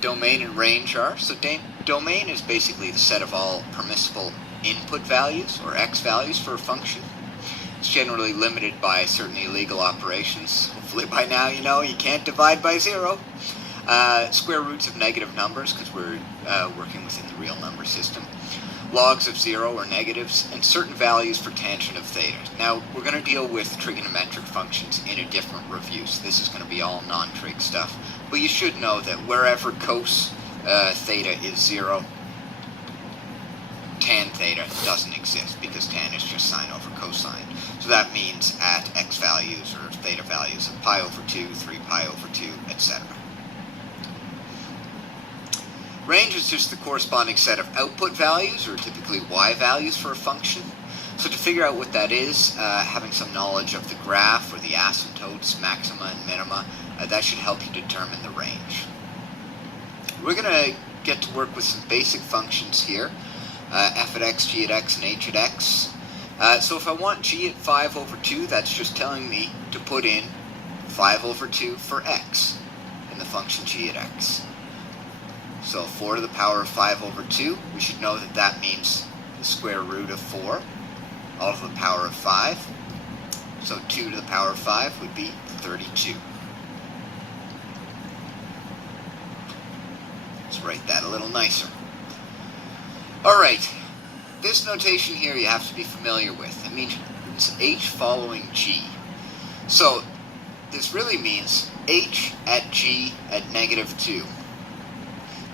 domain and range are. So domain is basically the set of all permissible input values, or x values, for a function. It's generally limited by certain illegal operations. Hopefully by now you know you can't divide by 0. Square roots of negative numbers, because we're working within the real number system. Logs of 0 or negatives, and certain values for tangent of theta. Now, we're going to deal with trigonometric functions in a different review, so this is going to be all non-trig stuff. But you should know that wherever cos theta is 0, tan theta doesn't exist, because tan is just sine over cosine. So that means at x values or theta values of pi over 2, 3 pi over 2, etc. Range is just the corresponding set of output values, or typically y values, for a function. So to figure out what that is, having some knowledge of the graph, or the asymptotes, maxima and minima, that should help you determine the range. We're going to get to work with some basic functions here, f at x, g at x, and h at x. So if I want g at 5 over 2, that's just telling me to put in 5 over 2 for x in the function g at x. So 4 to the power of 5 over 2, we should know that that means the square root of 4, all to the power of 5. So 2 to the power of 5 would be 32. Let's write that a little nicer. Alright, this notation here you have to be familiar with. It means h following g. So this really means h at g at negative 2.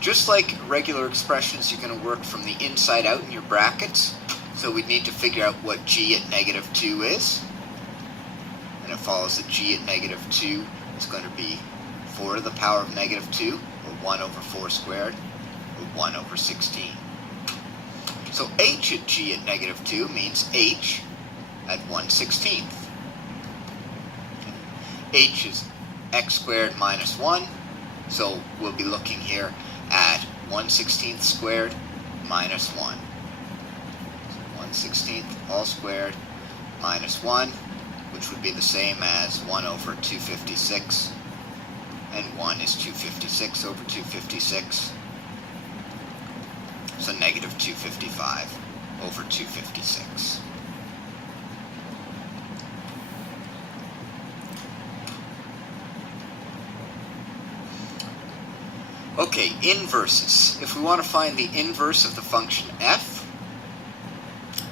Just like regular expressions, you're going to work from the inside out in your brackets. So we need to figure out what g at negative 2 is. And it follows that g at negative 2 is going to be 4 to the power of negative 2, or 1 over 4 squared, or 1 over 16. So h at g at negative 2 means h at 1/16. H is x squared minus 1, so we'll be looking here at 1/16 squared minus 1. So 1/16 all squared minus 1, which would be the same as 1 over 256, and 1 is 256 over 256, so negative 255 over 256. Okay, inverses. If we want to find the inverse of the function f,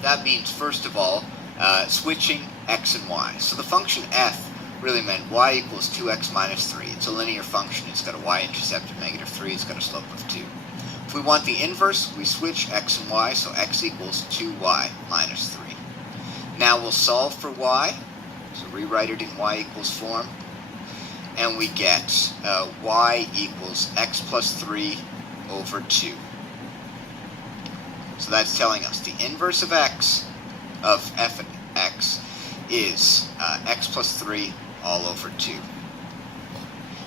that means, first of all, switching x and y. So the function f really meant y equals 2x minus 3. It's a linear function. It's got a y-intercept of negative 3. It's got a slope of 2. If we want the inverse, we switch x and y, so x equals 2y minus 3. Now we'll solve for y, so rewrite it in y equals form. And we get y equals x plus 3 over 2. So that's telling us the inverse of x, of f at x, is x plus 3 all over 2.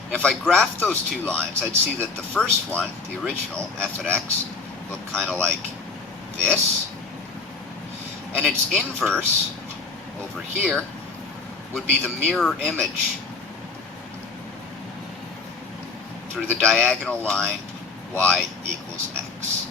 And if I graph those two lines, I'd see that the first one, the original, f at x, looked kind of like this. And its inverse, over here, would be the mirror image through the diagonal line y equals x.